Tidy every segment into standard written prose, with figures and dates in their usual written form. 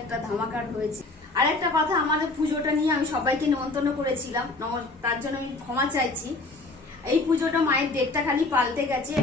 একটা ধামাকার হয়েছে। আর একটা কথা, আমাদের পুজোটা নিয়ে আমি সবাইকে নিমন্ত্রণ করেছিলাম, তার জন্য আমি ক্ষমা চাইছি। এই পুজোটা মায়ের ডেটটা খালি পাল্টে গেছে।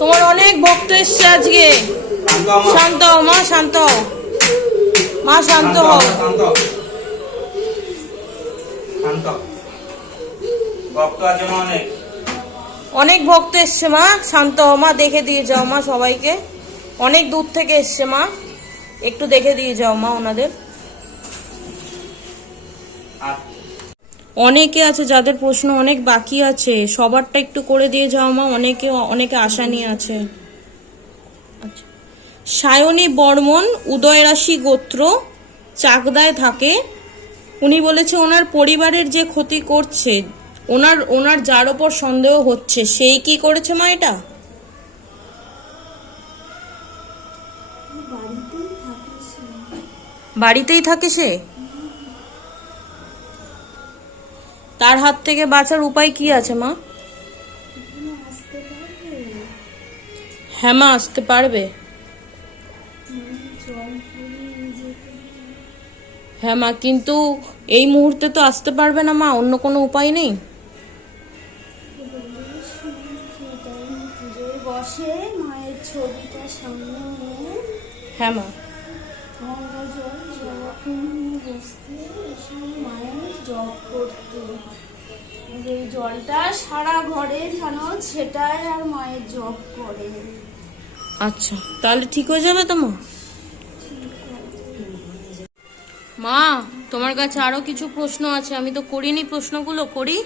তোমার অনেক ভক্ত এসছে আজকে। শান্ত হও মা, শান্ত হও মা, শান্ত হও। অনেক ভক্ত এসছে মা, শান্ত হও মা, দেখে দিয়ে যাও মা সবাইকে। অনেক দূর থেকে এসছে মা, একটু দেখে দিয়ে যাও মা ওনাদের। অনেকে আছে যাদের প্রশ্ন অনেক বাকি আছে, সবারটা একটু করে দিয়ে যাও মা, অনেকে আশা নিয়ে আছে। আচ্ছা, সায়নী বর্মন, উদয়রাশি গোত্র, চাকদায় থাকে। উনি বলেছে ওনার পরিবারের যে ক্ষতি করছে, ওনার যার ওপর সন্দেহ হচ্ছে সেই কি করেছে মা এটা? বাড়িতেই থাকে সে। তার হাত থেকে বাঁচার উপায় কি আছে মা? হ্যাঁ মা, আসতে পারবে। জল ফুল নিয়ে যেতে। হ্যাঁ মা, কিন্তু এই মুহূর্তে তো আসতে পারবে না মা, অন্য কোনো উপায় নেই। পুজোয় বসে মায়ের ছবিটা সামনে নিয়ে হ্যাঁ মা। গঙ্গা জল জবা ফুল নিয়ে বসতে, এসব মায়ের জপ করতে। এই জলটা সারা ঘরে যেন ছেটায় আর মায়ের জপ করে। আচ্ছা, তাহলে ঠিক হয়ে যাবে তো মা? মা, তোমার কাছে আরো কিছু প্রশ্ন আছে, আমি তো করিনি, প্রশ্নগুলো করি।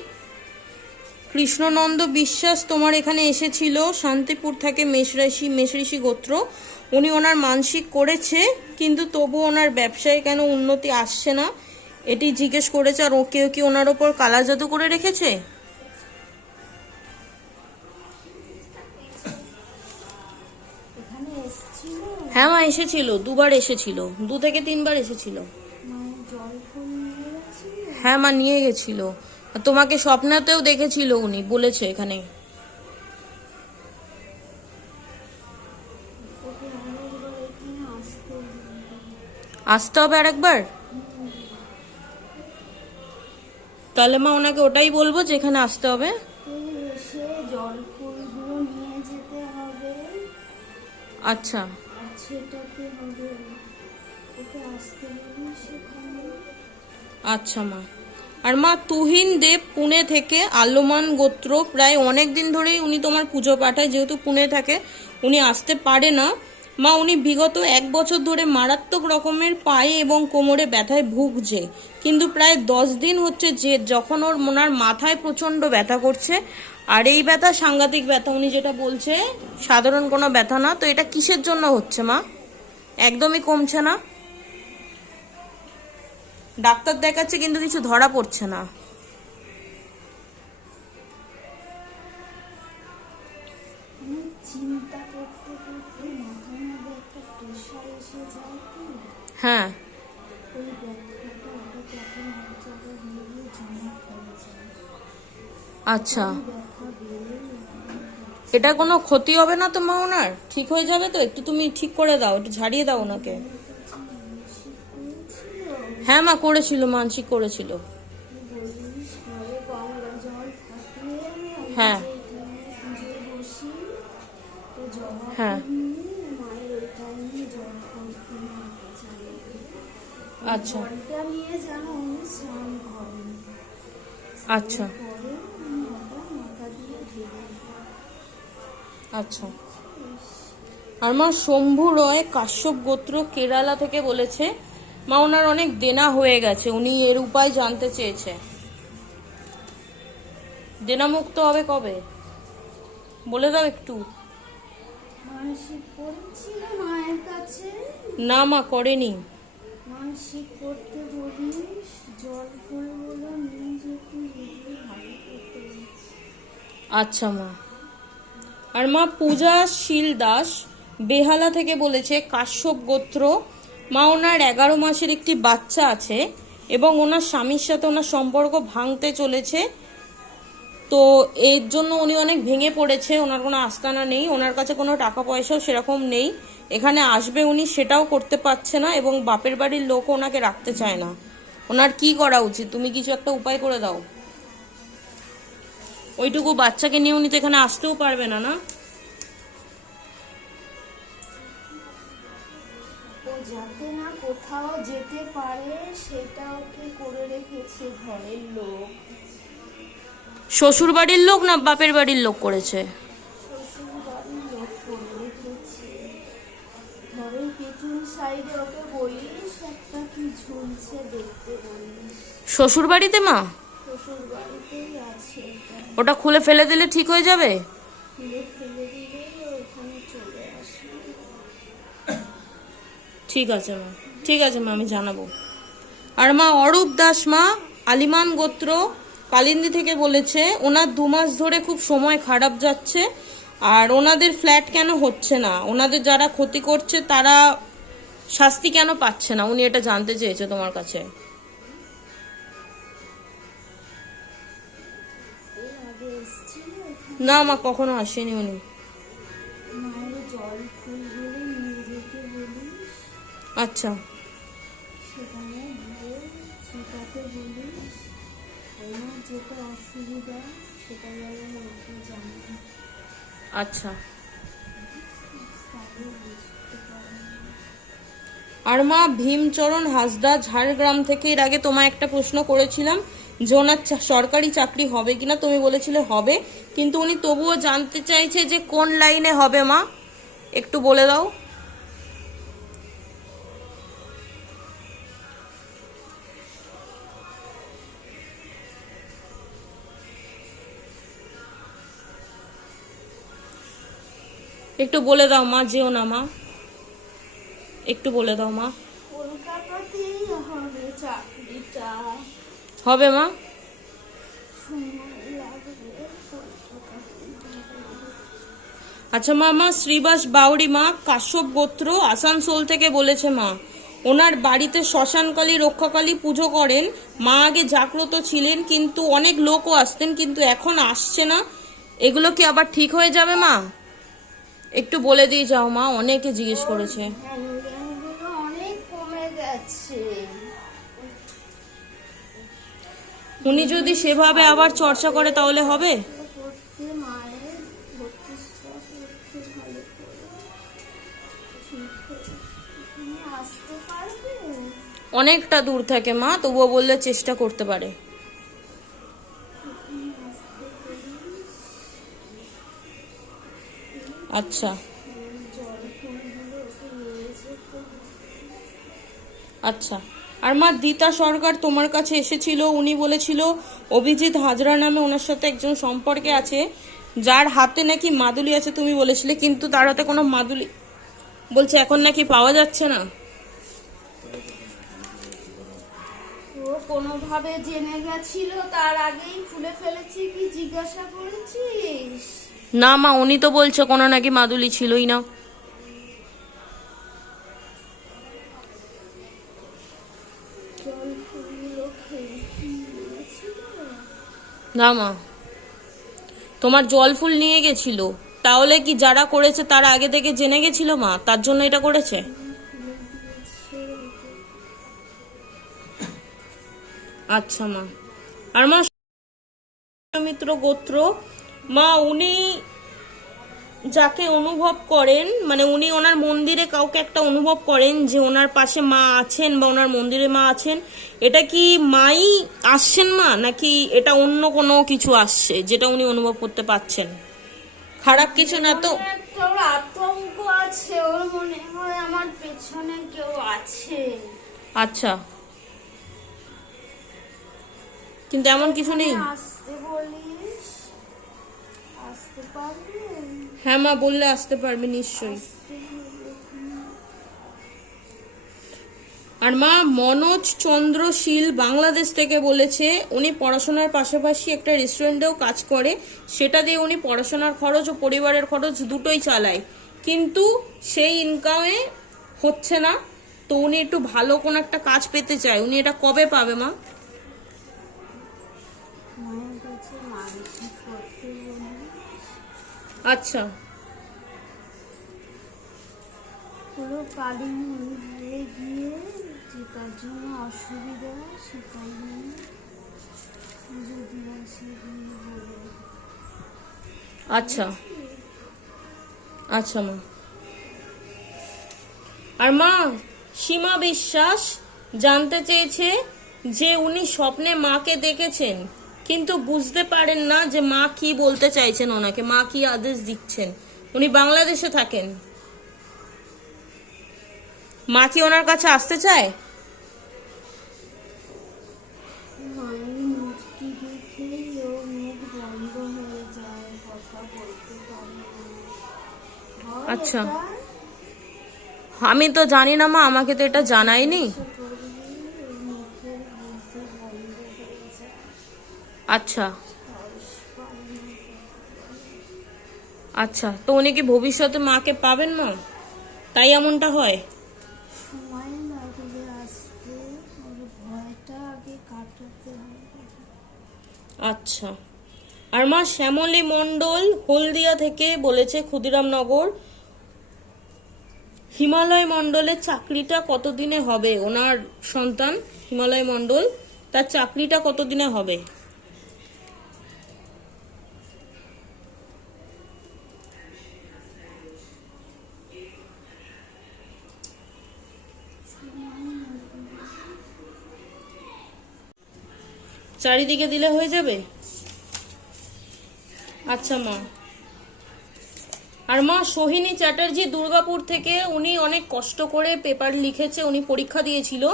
কৃষ্ণনন্দ বিশ্বাস তোমার এখানে এসেছিল, শান্তিপুর থেকে মেষঋষি গোত্র। উনি ওনার মানসিক করেছে, কিন্তু তবু ওনার ব্যবসায় কেন উন্নতি আসছে না এটি জিজ্ঞেস করেছে। আর ও কেউ কি ওনার ওপর কালা জাদু করে রেখেছে? এখানে এসেছিল হ্যাঁ মা, এসেছিল, দুবার এসেছিল, 2 থেকে 3 বার এসেছিল। মায়ের জল ফুল নিয়ে গেছিল। হ্যাঁ মা, নিয়ে গেছিল। আর তোমাকে স্বপ্নেতেও দেখেছিল, উনি বলেছে এখানে। ওকে আরেকবার এখানে আসতে হবে। আসতে হবে আরেকবার? তাহলে মা ওনাকে ওটাই বলবো যে এখানে আসতে হবে। এসে জল ফুলগুলো নিয়ে যেতে হবে, আচ্ছা আর ছেটাতে হবে। ওকে আসতে হবে সেখানে। আচ্ছা মা। আর মা, তুহিন দেব পুনে থেকে, আলোমান গোত্র, প্রায় অনেক দিন ধরেই উনি তোমার পুজো পাঠায়, যেহেতু পুনে থাকে উনি আসতে পারে না। মা, উনি বিগত 1 বছর ধরে মারাত্মক রকমের পায়ে এবং কোমরে ব্যথায় ভুগছে, কিন্তু প্রায় 10 দিন হচ্ছে যে যখন ওনার মাথায় প্রচন্ড ব্যথা করছে। আর এই ব্যথা সাংঘাতিক ব্যথা, উনি যেটা বলছে সাধারণ কোনো ব্যথা না। তো এটা কিসের জন্য হচ্ছে মা? একদমই কমছে না, ডাক্তার দেখাচ্ছে কিন্তু কিছু ধরা পড়ছে না। আমি চিন্তা করতে করতে মাথার মধ্যে একটা প্রেশার এসে যায় কি, হ্যাঁ ওই ব্যথাটা হঠাৎ এখন এক জায়গায় গিয়ে গিয়ে জমা পড়ে যায়। আচ্ছা, ব্যথা বেড়ে এটা কোনো ক্ষতি হবে না তো মা? ওনার ঠিক হয়ে যাবে তো? একটু তুমি ঠিক করে দাও, একটু ঝাড়িয়ে দাও ওনাকে। হ্যাঁ মা, করেছিল, মানসিক করেছিল। বলিস ঘরে গঙ্গা জল থাকে, হ্যাঁ পুজোয় বসি, তো জবা হ্যাঁ ফুল নিয়ে মায়ের ওই টাইমে জল করতে নিয়ে যায়। আচ্ছা জলটা নিয়ে যেন উনি স্নান করেন। আচ্ছা পরে উনি হঠাৎ মাথা দিয়ে ঢেলে আচ্ছা। আর মা, শম্ভু রয় কাশ্যপ গোত্র, কেরালা থেকে বলেছে মা ওনার অনেক দেনা হয়ে গেছে, উনি এর উপায় জানতে চেয়েছে। দেনা মুক্ত হবে কবে বলে দাও একটু। মানসিক করেছিল মায়ের কাছে, না মা, করেনি। মানসিক করতে বলিস, জল ফুলগুলো নিয়ে যেতে যদি ভালো করতে বলিস। আচ্ছা মা। আর মা, পূজা শীল দাস বেহালা থেকে বলেছে কাশ্যপ গোত্র, মা ওনার 11 মাসের একটি বাচ্চা আছে এবং ওনার স্বামীর সাথে ওনার সম্পর্ক ভাঙতে চলেছে। তো এর জন্য উনি অনেক ভেঙে পড়েছে, ওনার কোনো আস্তানা নেই, ওনার কাছে কোনো টাকা পয়সাও সেরকম নেই। এখানে আসবে উনি, সেটাও করতে পারছে না, এবং বাপের বাড়ির লোক ওনাকে রাখতে চায় না। ওনার কি করা উচিত? তুমি কিছু একটা উপায় করে দাও। ওইটুকু বাচ্চাকে নিয়ে উনি তো এখানে আসতেও পারবে না, না? ও যাতে না কোথাও যেতে পারে সেটা ওকে করে রেখেছে ঘরের লোক। শ্বশুর বাড়ির লোক না বাপের বাড়ির লোক করেছে? শ্বশুর বাড়ির লোক করে রেখেছে। ঘরের পেছন সাইডে ওকে বলিস একটা কি ঝুলছে দেখতে বলিস। শ্বশুর বাড়িতে মা? শ্বশুর বাড়িতেই আছে এটা। ওটা খুলে ফেলে দিলে ঠিক হয়ে যাবে? খুলে ফেলে দিলেই ওখানে চলে আসবে। ঠিক আছে মা, ঠিক আছে মা, আমি জানাবো। আর মা, অরূপ দাস মা, আলিমান গোত্র, কালিন্দী থেকে বলেছে ওনার 2 মাস ধরে খুব সময় খারাপ যাচ্ছে, আর ওনাদের ফ্ল্যাট কেন হচ্ছে না, ওনাদের যারা ক্ষতি করছে তারা শাস্তি কেন পাচ্ছে না, উনি এটা জানতে চেয়েছে তোমার কাছে। এর আগে এসেছিল না মা, কখনো আসেনি উনি। মায়ের জল ফুলগুলো নিয়ে যেতে বলিস। আচ্ছা সেখানে গিয়ে যেটাতে বলিস আমার যেটা অসুবিধা সেটা যেন লোকে জানে, আচ্ছা। তাহলে বুঝতে পারে। আর মা ভীমচরণ হাসদা ঝাড়গ্রাম থেকে এর আগে তোমায় একটা প্রশ্ন করেছিলাম যে ওনার সরকারি চাকরি হবে কিনা, তুমি বলেছিলে হবে, কিন্তু উনি তবুও জানতে চাইছে যে কোন লাইনে হবে মা, একটু বলে দাও। একটু বলে দাও মা, যেও না মা, একটু বলে দাও মা। কলকাতাতেই হবে চাকরিটা, হবে মা? সময় লাগবে কলকাতাতেই হবে। আচ্ছা মা, মা শ্রীবাস বাউরি মা কাশ্যপ গোত্র আসানসোল থেকে বলেছে মা ওনার বাড়িতে শ্মশানকালী রক্ষাকালী পুজো করেন, মা আগে জাগ্রত ছিলেন কিন্তু অনেক লোকও আসতেন কিন্তু এখন আসছে না, এগুলো কি আবার ঠিক হয়ে যাবে মা? একটু বলে দিয়ে যাও মা, অনেকে জিজ্ঞেস করেছে। জ্ঞানগুলো অনেক কমে গেছে। উনি যদি সেভাবে আবার চর্চা করে তাহলে হবে? করতে মায়ের প্রতিষ্ঠা করতে ভালো করে ঠিক হয়ে তুমি আসতে পারবে? অনেকটা দূর থেকে মা, তবুও বললে চেষ্টা করতে পারে। তুমি আসতে পারিস? আচ্ছা জল ফুলগুলো ওকে নিয়ে যেতে হবে। আচ্ছা। আর মা দিতা সরকার তোমার কাছে এসেছিল, উনি বলেছিল অভিজিৎ হাজরা নামে ওনার সাথে একজন সম্পর্কে আছে যার হাতে নাকি মাদুলি আছে, তুমি বলেছিলে, কিন্তু তার হাতে কোনো মাদুলি বলছে এখন নাকি পাওয়া যাচ্ছে না। ও কোনোভাবে জেনে গেছিল, তার আগেই খুলে ফেলেছি কি জিজ্ঞাসা করেছিস? না মা, উনি তো বলছে কোনো নাকি মাদুলি ছিলই না। জল ফুলগুলো খেয়ে নিয়েছিল। না মা, তোমার জল ফুল নিয়ে গেছিল, তাহলে কি যারা করেছে তারা আগে থেকে জেনে গেছিল মা, তার জন্য এটা করেছে? আচ্ছা মা। আর মা মিত্র গোত্র মা, উনি যাকে অনুভব করেন, মানে উনি ওনার মন্দিরে কাউকে একটা অনুভব করেন যে ওনার পাশে মা আছেন বা ওনার মন্দিরে মা আছেন, এটা কি মাই আসছেন মা, নাকি এটা অন্য কোনো কিছু আসছে যেটা উনি অনুভব করতে পাচ্ছেন? খারাপ কিছু না তো? মনে একটা ওর আতঙ্ক আছে, ওর মনে হয় আমার পেছনে কেউ আছে। আচ্ছা, কিন্তু এমন কিছু নেই? আসতে বলিস, আসতে পারবে? হ্যাঁ মা, বললে আসতে পারবে নিশ্চয়ই। আর মা মনোজ চন্দ্র শীল বাংলাদেশ থেকে বলেছে উনি পড়াশোনার পাশাপাশি একটা রেস্টুরেন্টেও কাজ করে, সেটা দিয়ে উনি পড়াশোনার খরচ ও পরিবারের খরচ দুটোই চালায়, কিন্তু সেই ইনকামে হচ্ছে না, তো উনি একটু ভালো কোনো একটা কাজ পেতে চায়, উনি এটা কবে পাবে মা? মায়ের কাছে মানসিক করতে বলিস। আচ্ছা পুরো কালী মন্দিরে গিয়ে যেটার জন্য অসুবিধা সেটাই নিয়ে পুজো দিয়ে আসে দিয়ে বলে। আচ্ছা আচ্ছা মা। আর মা সীমা বিশ্বাস জানতে চেয়েছে যে উনি স্বপ্নে মাকে দেখেছেন কিন্তু বুঝতে পারেন না যে মা কি বলতে চাইছেন ওনাকে, মা কি আদেশ দিচ্ছেন, উনি বাংলাদেশে থাকেন, মা কি ওনার কাছে আসতে চায়? মায়ের মূর্তি দেখেই ওর মুখ বন্ধ হয়ে যায়, কথা বলতে পারে না। হয় আচ্ছা, এটা? আমি তো জানি না মা, আমাকে তো এটা জানায়নি। সে করবি, ওর মুখের বুঝতে বন্ধ হয়ে যায়। আচ্ছা সাহস পায় না কথা বলার। আচ্ছা, তো উনি কি ভবিষ্যতে মাকে পাবেন মা, তাই এমনটা হয়? সময় লাগবে আসতে, ওর ভয়টা আগে কাটাতে হবে। আচ্ছা। আর মা শ্যামলী মণ্ডল হলদিয়া থেকে বলেছে, ক্ষুদিরামনগর, হিমালয় মণ্ডলের চাকরিটা কতদিনে হবে? ওনার সন্তান হিমালয় মণ্ডল, তার চাকরিটা কতদিনে হবে? চারিদিকে দিলে হয়ে যাবে। আচ্ছা মা। আর মা, সোহিনী চ্যাটার্জি দুর্গাপুর থেকে, উনি অনেক কষ্ট করে পেপার লিখেছে, উনি পরীক্ষা দিয়েছিল,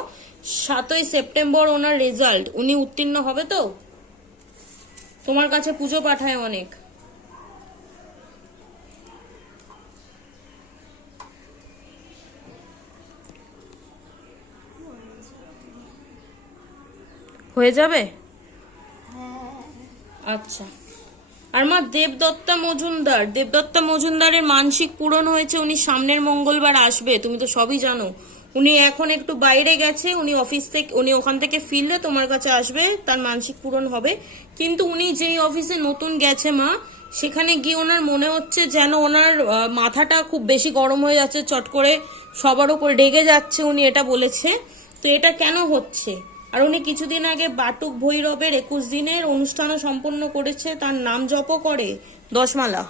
7ই সেপ্টেম্বর ওনার রেজাল্ট, উনি উত্তীর্ণ হবে তো? তোমার কাছে পুজো পাঠায় অনেক। হয়ে যাবে। আচ্ছা। আর মা, দেবদত্তা মজুমদারের মানসিক পূরণ হয়েছে, উনি সামনের মঙ্গলবার আসবে, তুমি তো সবই জানো। উনি এখন একটু বাইরে গেছে, উনি ওখান থেকে ফিরলে তোমার কাছে আসবে, তার মানসিক পূরণ হবে। কিন্তু উনি যেই অফিসে নতুন গেছে মা, সেখানে গিয়ে ওনার মনে হচ্ছে যেন ওনার মাথাটা খুব বেশি গরম হয়ে যাচ্ছে, চট করে সবার উপর রেগে যাচ্ছে, উনি এটা বলেছে। তো এটা কেন হচ্ছে? আর উনি কিছুদিন আগে বাটুক ভৈরবের 21 দিনের অনুষ্ঠানও সম্পন্ন করেছে, তার নাম জপও করে 10 মালা।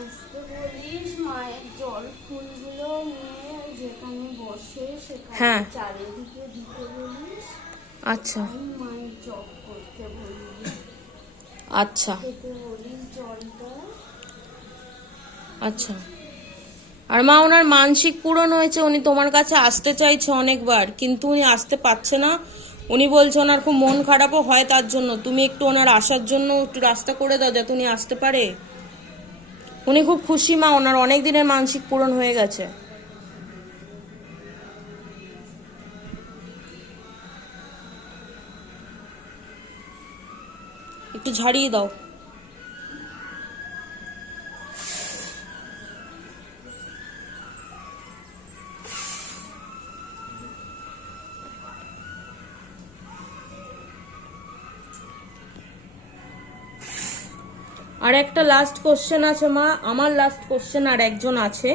আসতে বলিস, মায়ের জল ফুলগুলো নিয়ে যেখানে বসে সেখানে হ্যাঁ। চারিদিকে দিতে বলিস। আচ্ছা আমি মায়ের জপ করতে বলি, আচ্ছা খেতে বলিস জলটা। আচ্ছা। আর মা, ওনার মানসিক পূরণ হয়েছে, উনি তোমার কাছে আসতে চাইছে অনেকবার, কিন্তু উনি আসতে পারছে না। উনি বলছে ওনার খুব মন খারাপও হয়, তার জন্য তুমি একটু ওনার আসার জন্য একটু রাস্তা করে দাও, যাতে উনি আসতে পারে। উনি খুব খুশি মা, ওনার অনেক দিনের মানসিক পূরণ হয়ে গেছে। একটু ঝাড়িয়ে দাও। আর একটা লাস্ট কোশ্চেন আছে মা, আমার লাস্ট কোশ্চেন আর একজন আছে,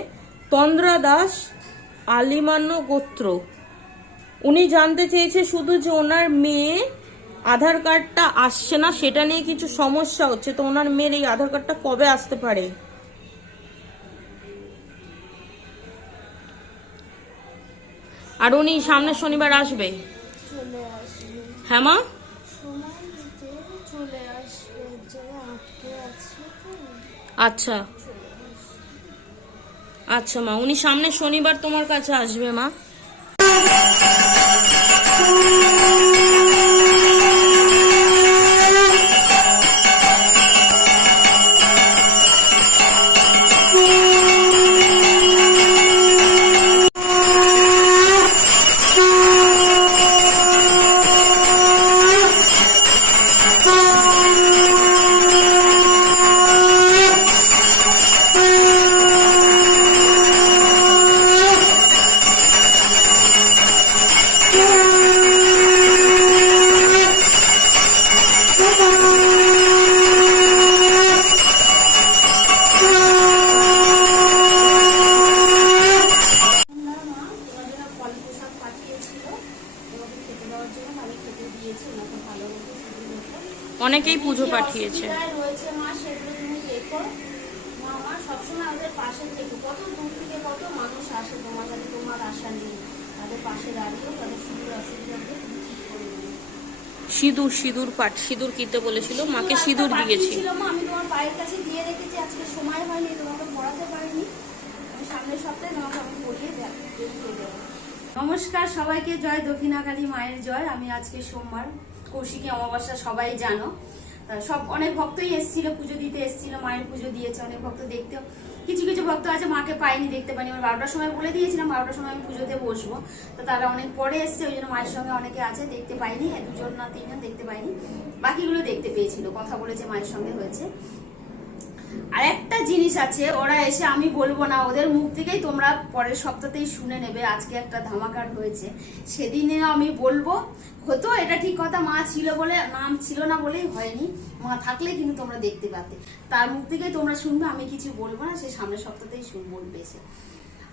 তন্দ্রা দাস, আলিমান্য গোত্র। উনি জানতে চেয়েছে শুধু যে ওনার মেয়ে আধার কার্ডটা আসছে না, সেটা নিয়ে কিছু সমস্যা হচ্ছে, তো ওনার মেয়ের এই আধার কার্ডটা কবে আসতে পারে? আর উনি সামনের শনিবার আসবে। চলে আসবে, হ্যাঁ মা। সময় দিতে চলে আসবে, এক জায়গায় আটকে আছে তো। আচ্ছা আচ্ছা মা, উনি সামনের শনিবার তোমার কাছে আসবে মা। অনেকেই পুজো পাঠিয়েছে। রয়েছে মা, সেগুলো তুমি দেখো মা। আমার সবসময় আমাদের পাশে থেকো, কত দূর থেকে কত মানুষ আসে তোমার কাছে, তোমার আশা নেই, তাদের পাশে দাঁড়িয়েও তাদের সুন্দর অসুবিধাকে তুমি ঠিক করে দিও। সিঁদুর কিনতে বলেছিল, মাকে সিঁদুর দিয়েছি। মা, আমি তোমার পায়ের কাছে দিয়ে রেখেছি, আজকে সময় হয়নি, তোমাকে পড়াতে পারিনি, আমি সামনের সপ্তাহে তোমাকে আমি পড়িয়ে দেবো। নমস্কার সবাইকে, জয় দক্ষিণাকালী মায়ের জয়। আমি আজকে সোমবার, কৌশিকী অমাবস্যা সবাই জানো, সব অনেক ভক্তই এসেছিল, পুজো দিতে এসেছিল, মায়ের পুজো দিয়েছে অনেক ভক্ত। দেখতে কিছু কিছু ভক্ত আছে মাকে পাইনি, দেখতে পাইনি। আমি 12টার সময় বলে দিয়েছিলাম 12টার সময় আমি পুজোতে বসবো, তো তারা অনেক পরে এসছে, ওই জন্য মায়ের সঙ্গে অনেকে আছে, দেখতে পাইনি, 2জন না 3জন দেখতে পাইনি, বাকিগুলো দেখতে পেয়েছিল, কথা বলেছে, মায়ের সঙ্গে হয়েছে। আর একটা জিনিস আছে, ওরা এসে আমি বলবো না, ওদের মুখ থেকেই তোমরা পরের সপ্তাহতেই শুনে নেবে। আজকে একটা ধামাকার হয়েছে, সেদিনে আমি বলবো। হতো এটা ঠিক কথা, মা ছিল বলে, নাম ছিল না বলেই হয়নি, মা থাকলে কিন্তু তোমরা দেখতে পাতে। তার মুখ থেকেই তোমরা শুনবে, আমি কিছু বলবো না, সে সামনের সপ্তাহতেই বলবে এসে।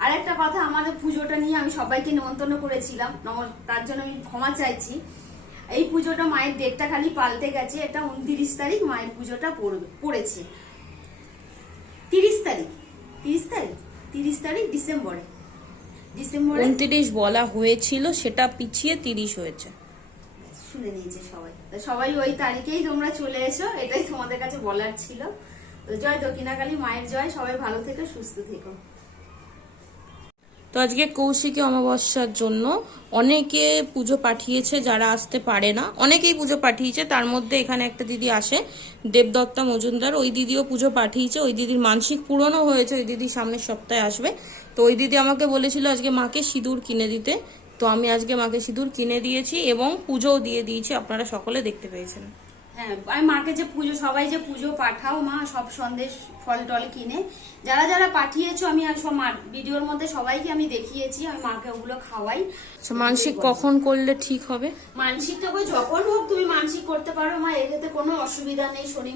আর একটা কথা, আমাদের পুজোটা নিয়ে আমি সবাইকে নিমন্ত্রণ করেছিলাম, তার জন্য আমি ক্ষমা চাইছি। এই পুজোটা মায়ের ডেটটা খালি পাল্টে গেছে, এটা 29 তারিখ মায়ের পুজোটা পড়েছে। 30 তারিখ ডিসেম্বরে 29 বলা হয়েছিল, সেটা পিছিয়ে 30 হয়েছে। শুনে নিয়েছে সবাই, সবাই ওই তারিখেই তোমরা চলে এসো, এটাই তোমাদের কাছে বলার ছিল। তো জয় দক্ষিণাকালী মায়ের জয়, সবাই ভালো থেকো, সুস্থ থেকো। তো আজকে কৌশিকী অমাবস্যার জন্য অনেকে পুজো পাঠিয়েছে, যারা আসতে পারে না অনেকেই পুজো পাঠিয়েছে। তার মধ্যে এখানে একটা দিদি আসে, দেবদত্তা মজুমদার, ওই দিদিও পুজো পাঠিয়েছে। ওই দিদির মানসিক পূরণও হয়েছে, ওই দিদি সামনের সপ্তাহে আসবে। তো ওই দিদি আমাকে বলেছিল আজকে মাকে সিঁদুর কিনে দিতে, তো আমি আজকে মাকে সিঁদুর কিনে দিয়েছি এবং পুজোও দিয়ে দিয়েছি, আপনারা সকলে দেখতে পেয়েছেন। হ্যাঁ, আমি মাকে যে পুজো, সবাই যে পুজো পাঠাও মা, সব সন্দেশ ফল টল কিনে, যারা যারা পাঠিয়েছো আমি আর সব ভিডিওর মধ্যে সবাইকে আমি দেখিয়েছি, আমি মাকে ওগুলো খাওয়াই। মানসিক কখন করলে ঠিক হবে? মানসিকটা যখন হোক তুমি মানসিক করতে পারো মা, এতে কোনো অসুবিধা নেই। শনি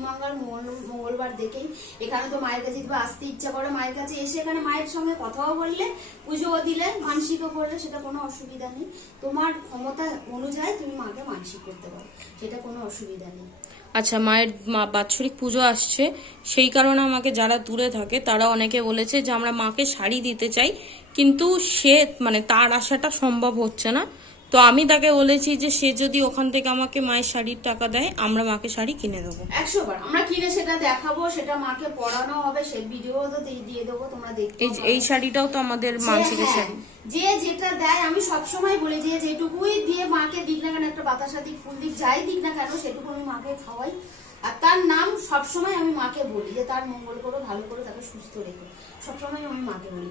মঙ্গলবার দেখেই এখানে তো মায়ের কাছে আসতে ইচ্ছা করে, মায়ের কাছে এসে এখানে মায়ের সঙ্গে কথাও বললে, পুজোও দিলে, মানসিকও করলে, সেটা কোনো অসুবিধা নেই। তোমার ক্ষমতা অনুযায়ী তুমি মাকে মানসিক করতে পারো, সেটা কোনো অসুবিধা নেই। আচ্ছা, মায়ের বাৎসরিক পুজো আসছে, সেই কারণে আমাকে যারা দূরে থাকে তারা অনেকে বলেছে যে আমরা মাকে শাড়ি দিতে চাই, কিন্তু সে তার আশাটা সম্ভব হচ্ছে না। তো আমি তাকে বলেছি যে সে যদি ওখান থেকে আমাকে মায়ের শাড়ির টাকা দেয়, আমরা মাকে শাড়ি কিনে দেবো। 100 বার আমরা কিনে সেটা দেখাবো, সেটা মাকে পরানো হবে, সে ভিডিও তো দিয়ে দেবো, তোমরা দেখতে। এই শাড়িটাও তো আমাদের মানসিকের শাড়ি। যে যেটা দেয়, আমি সবসময় বলি যে যেটুকুই দিয়ে মাকে দিক না কেন, একটা বাতাসা দিক, ফুল দিক, যাই দিক না কেন, সেটুকু আমি মাকে খাওয়াই। আর তার নাম সবসময় আমি মাকে বলি যে তার মঙ্গল করো, ভালো করো, তাকে সুস্থ রেখো, সবসময় আমি মাকে বলি।